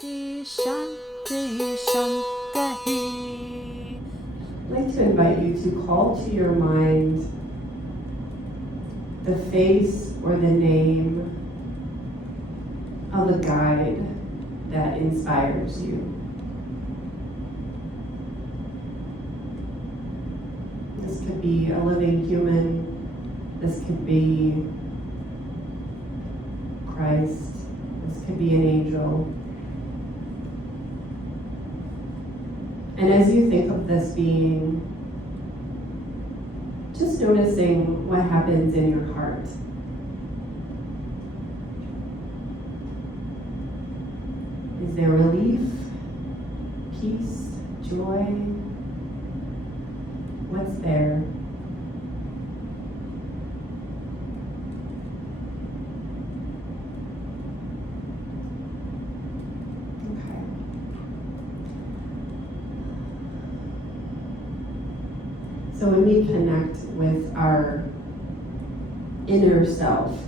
Shanti, Shanti, Shanti. I'd like to invite you to call to your mind the face or the name of a guide that inspires you. This could be a living human. This could be Christ. This could be an angel. And as you think of this being, just noticing what happens in your heart. Is there relief, peace, joy? What's there? Okay. So when we connect with our inner self,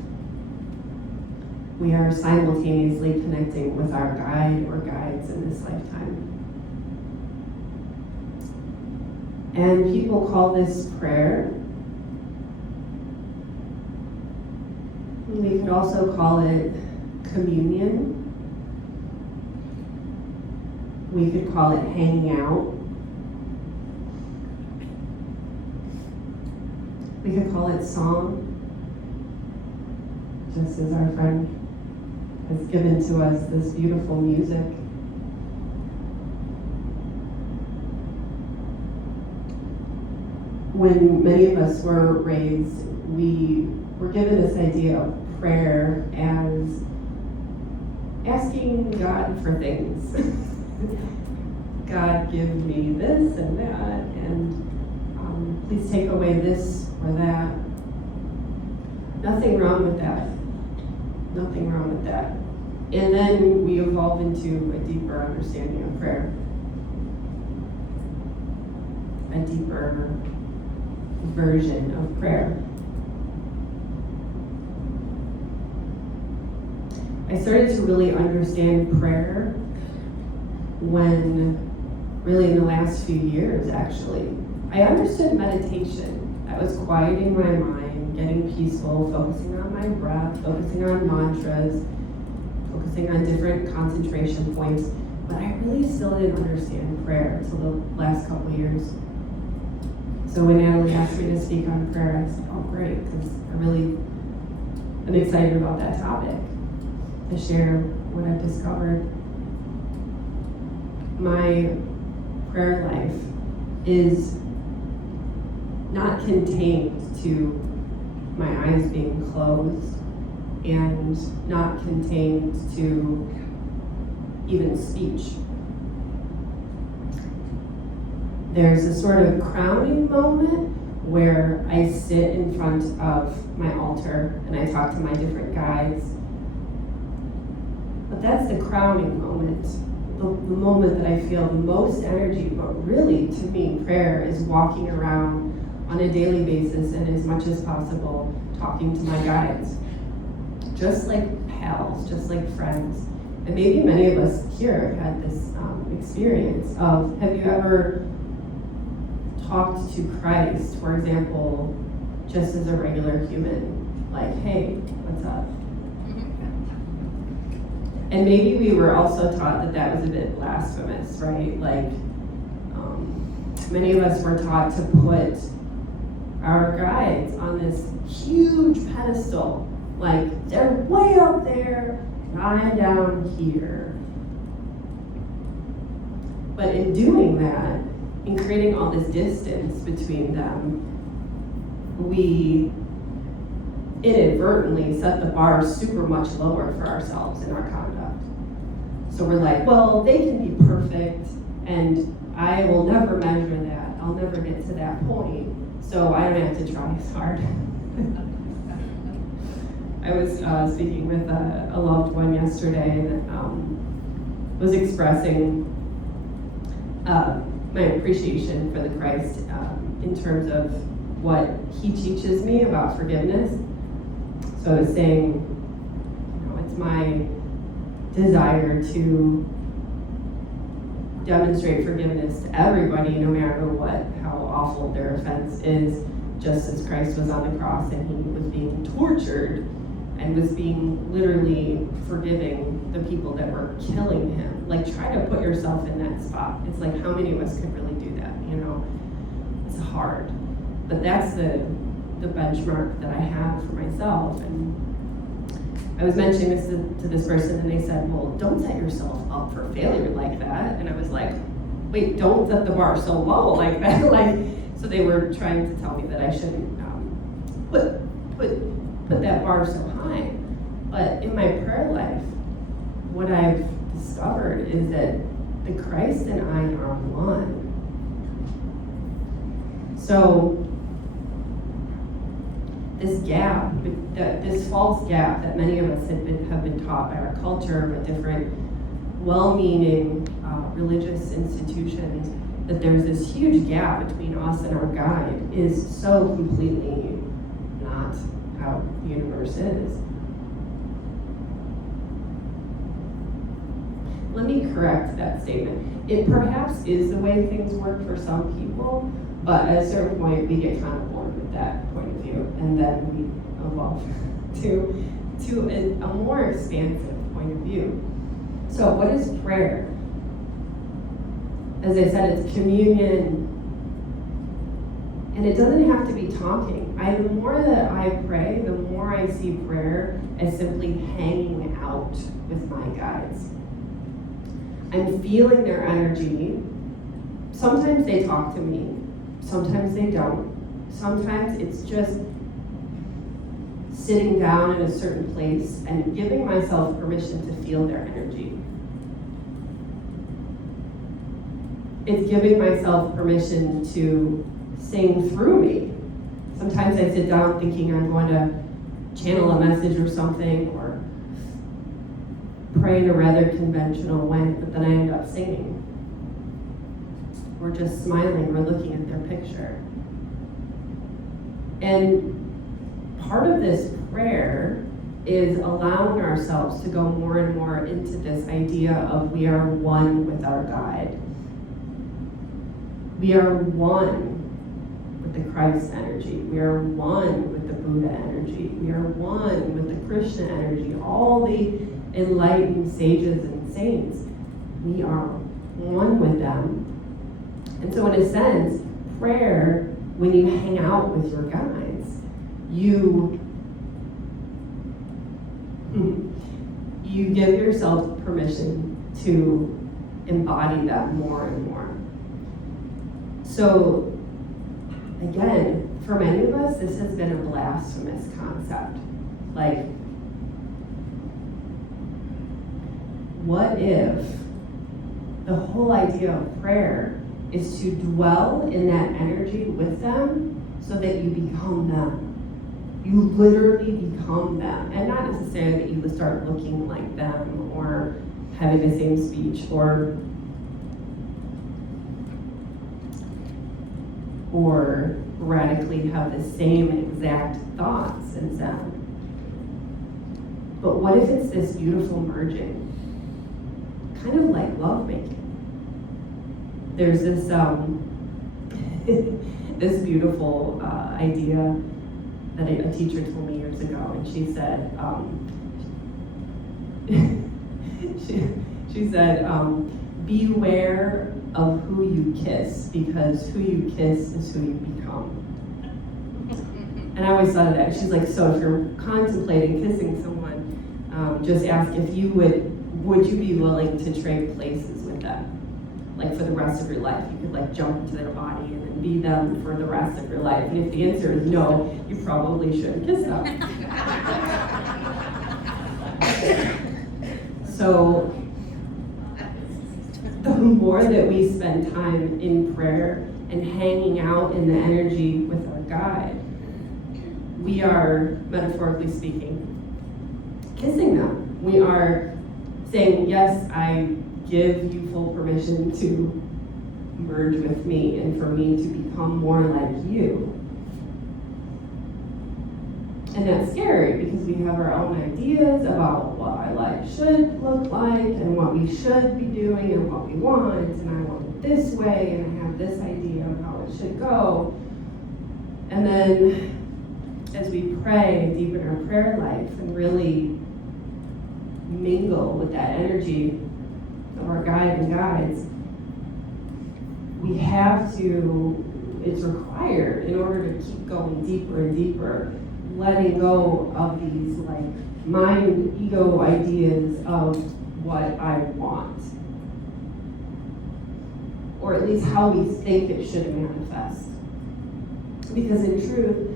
we are simultaneously connecting with our guide or guides in this lifetime. And people call this prayer. We could also call it communion. We could call it hanging out. We could call it song, just as our friend has given to us this beautiful music. When many of us were raised, we were given this idea of prayer as asking God for things. God, give me this and that, and please take away this or that. Nothing wrong with that. Nothing wrong with that. And then we evolve into a deeper understanding of prayer. A deeper version of prayer. I started to really understand prayer when, really in the last few years actually. I understood meditation. That was quieting my mind, getting peaceful, focusing on my breath, focusing on mantras, focusing on different concentration points. But I really still didn't understand prayer until the last couple of years. So when Natalie asked me to speak on prayer, I said, oh great, because I really am excited about that topic, to share what I've discovered. My prayer life is not contained to my eyes being closed and not contained to even speech. There's a sort of crowning moment where I sit in front of my altar and I talk to my different guides. But that's the crowning moment, the moment that I feel the most energy. But really, to me, prayer is walking around on a daily basis and as much as possible talking to my guides. Just like pals, just like friends. And maybe many of us here have had this experience of, have you ever talked to Christ, for example, just as a regular human, like, hey, what's up? And maybe we were also taught that that was a bit blasphemous, right? Like, many of us were taught to put our guides on this huge pedestal, like they're way up there, and I'm down here. But in doing that, in creating all this distance between them, we inadvertently set the bar super much lower for ourselves in our conduct. So we're like, well, they can be perfect, and I will never measure that. I'll never get to that point, so I don't have to try as hard. I was speaking with a loved one yesterday that was expressing my appreciation for the Christ in terms of what he teaches me about forgiveness. So I was saying, it's my desire to demonstrate forgiveness to everybody, no matter how awful their offense is, just as Christ was on the cross and he was being tortured and was being literally forgiving the people that were killing him. Like, try to put yourself in that spot. It's like, how many of us could really do that, you know? It's hard. But that's the benchmark that I have for myself. And I was mentioning this to this person, and they said, well, don't set yourself up for failure like that. And I was like, wait, don't set the bar so low like that. So they were trying to tell me that I shouldn't put that bar so high. But in my prayer life, what I've discovered is that the Christ and I are one. So this gap, this false gap that many of us have been taught by our culture, by different well-meaning religious institutions, that there's this huge gap between us and our guide, is so completely not how the universe is. Let me correct that statement. It perhaps is the way things work for some people, but at a certain point we get kind of bored with that point of view, and then we evolve to a more expansive point of view. So what is prayer? As I said, it's communion, and it doesn't have to be talking. The more that I pray, the more I see prayer as simply hanging out with my guides. I'm feeling their energy. Sometimes they talk to me, sometimes they don't. Sometimes it's just sitting down in a certain place and giving myself permission to feel their energy. It's giving myself permission to sing through me. Sometimes I sit down thinking I'm going to channel a message or something, or pray in a rather conventional way, but then I end up singing. We're just smiling, we're looking at their picture. And part of this prayer is allowing ourselves to go more and more into this idea of we are one with our guide. We are one with the Christ energy. We are one with the Buddha energy. We are one with the Krishna energy. All the enlightened sages and saints. We are one with them. And so in a sense, prayer, when you hang out with your guides, you give yourself permission to embody that more and more. So, again, for many of us, this has been a blasphemous concept. Like, what if the whole idea of prayer is to dwell in that energy with them so that you become them? You literally become them. And not necessarily that you would start looking like them or having the same speech or radically have the same exact thoughts as them. But what if it's this beautiful merging? Kind of like lovemaking. There's this this beautiful idea that a teacher told me years ago, and she said, she said, beware of who you kiss, because who you kiss is who you become. And I always thought of that. She's like, so if you're contemplating kissing someone, just ask if you would you be willing to trade places with them? Like for the rest of your life. You could like jump into their body and then be them for the rest of your life. And if the answer is no, you probably shouldn't kiss them. So the more that we spend time in prayer and hanging out in the energy with our guide, we are, metaphorically speaking, kissing them. We are saying, yes, I give you full permission to merge with me and for me to become more like you. And that's scary because we have our own ideas about what our life should look like and what we should be doing and what we want. And I want it this way, and I have this idea of how it should go. And then as we pray and deepen our prayer life and really mingle with that energy of our guide and guides, we have to, it's required in order to keep going deeper and deeper, letting go of these like mind ego ideas of what I want, or at least how we think it should manifest. Because in truth,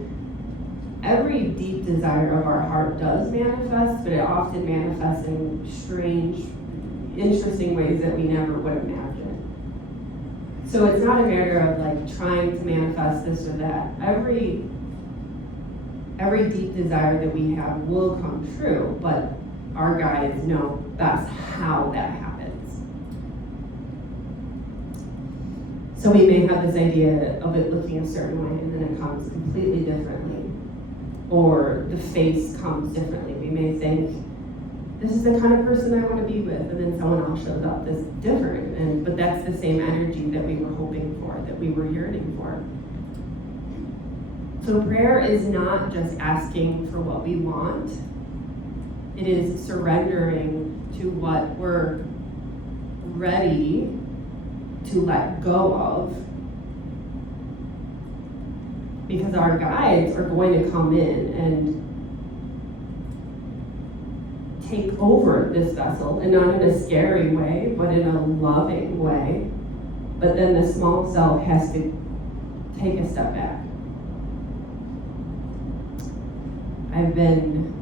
every deep desire of our heart does manifest, but it often manifests in strange, interesting ways that we never would imagine. So it's not a matter of like trying to manifest this or that. Every deep desire that we have will come true, but our guides know that's how that happens. So we may have this idea of it looking a certain way, and then it comes completely differently. Or the face comes differently. We may think, this is the kind of person I want to be with, and then someone else shows up that's different, but that's the same energy that we were hoping for, that we were yearning for. So prayer is not just asking for what we want. It is surrendering to what we're ready to let go of. Because our guides are going to come in and take over this vessel, and not in a scary way, but in a loving way. But then the small self has to take a step back. I've been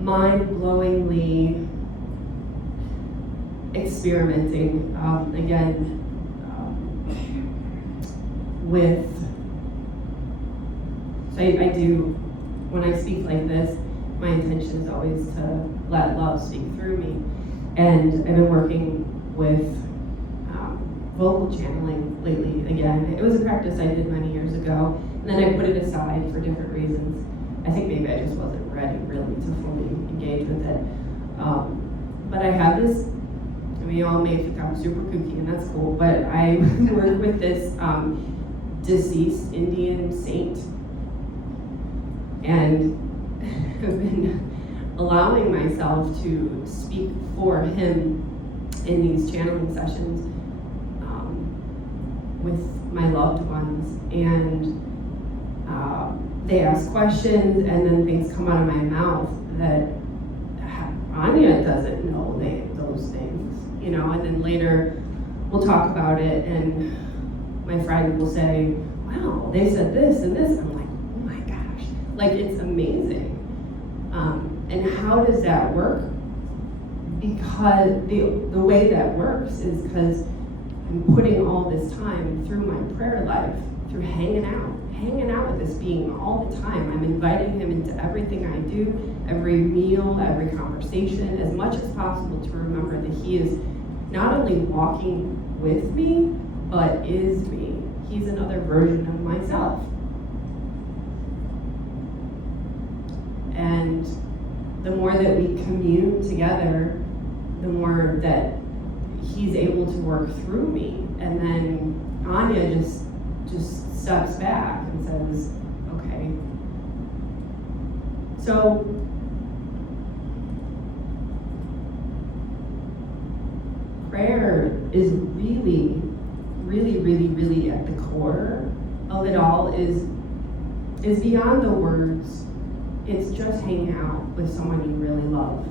mind-blowingly experimenting with, so I do, when I speak like this, my intention is always to let love speak through me. And I've been working with vocal channeling lately again. It was a practice I did many years ago, and then I put it aside for different reasons. I think maybe I just wasn't ready really to fully engage with it. But I have this, we all may think I'm super kooky, and that's cool, but I work with this deceased Indian saint, and have been allowing myself to speak for him in these channeling sessions with my loved ones, and they ask questions, and then things come out of my mouth that Anya doesn't know those things, and then later we'll talk about it, and my friend will say, wow, they said this and this. I'm like, oh my gosh, like it's amazing. And how does that work? Because the way that works is because I'm putting all this time through my prayer life, through hanging out with this being all the time. I'm inviting him into everything I do, every meal, every conversation, as much as possible, to remember that he is not only walking with me, but is me. He's another version of myself. And the more that we commune together, the more that he's able to work through me. And then Anya just steps back and says, okay. So prayer is really, really, really, really at the core of it all is beyond the words. It's just hanging out with someone you really love.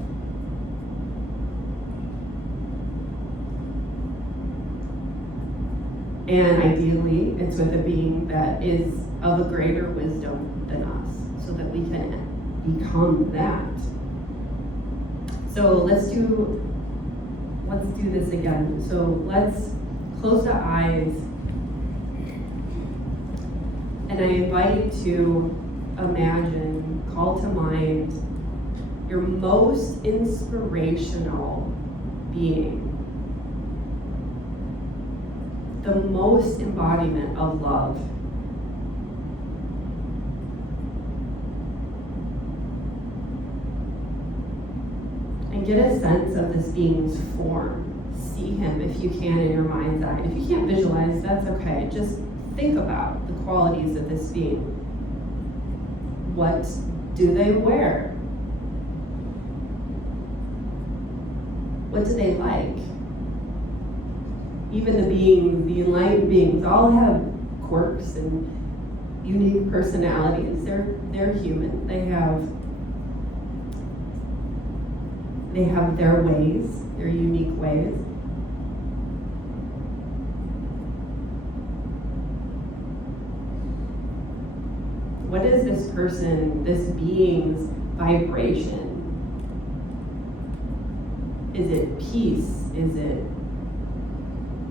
And ideally, it's with a being that is of a greater wisdom than us, so that we can become that. So let's do this again. So let's close the eyes, and I invite you to imagine, call to mind your most inspirational being, the most embodiment of love. and get a sense of this being's form. See him if you can in your mind's eye. If you can't visualize, that's okay. Just think about the qualities of this being. What do they wear? What do they like? Even the beings, the enlightened beings, all have quirks and unique personalities. They're human. They have their ways, their unique ways. What is this person, this being's vibration? Is it peace? Is it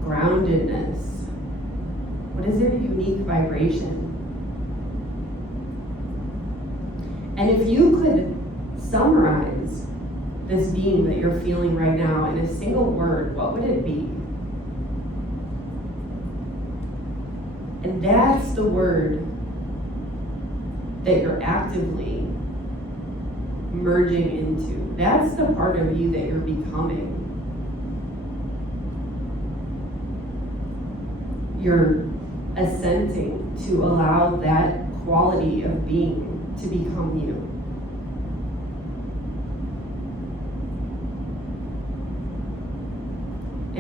groundedness? What is their unique vibration? And if you could summarize this being that you're feeling right now in a single word, what would it be? And that's the word that you're actively merging into. That's the part of you that you're becoming. You're assenting to allow that quality of being to become you.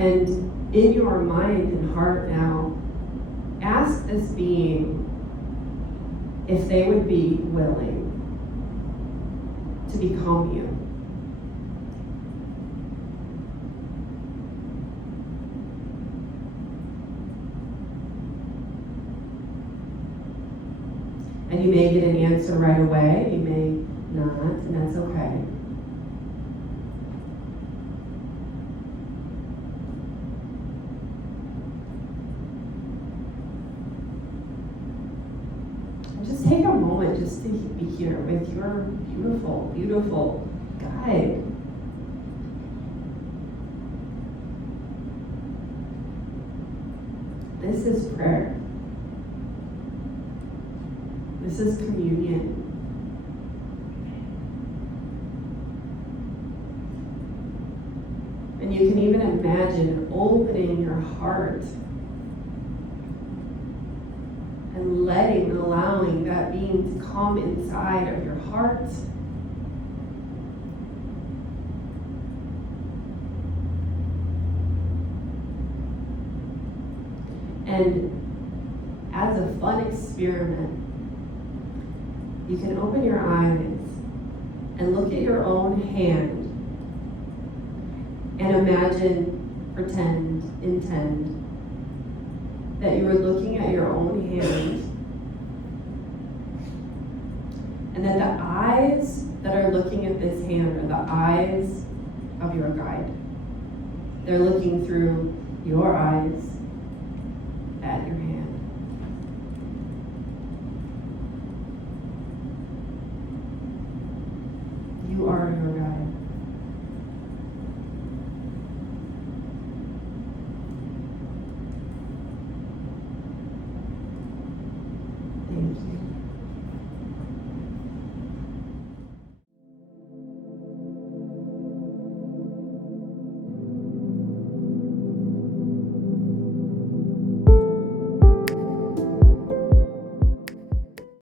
And in your mind and heart now, ask this being if they would be willing to become you. And you may get an answer right away, you may not, and that's okay. Just take a moment just to be here with your beautiful, beautiful guide. This is prayer. This is communion. And you can even imagine opening your heart and allowing that being to come inside of your heart. And as a fun experiment, you can open your eyes and look at your own hand and imagine, pretend, intend that you are looking at your own hand, and that the eyes that are looking at this hand are the eyes of your guide. They're looking through your eyes at your hand. You are your guide.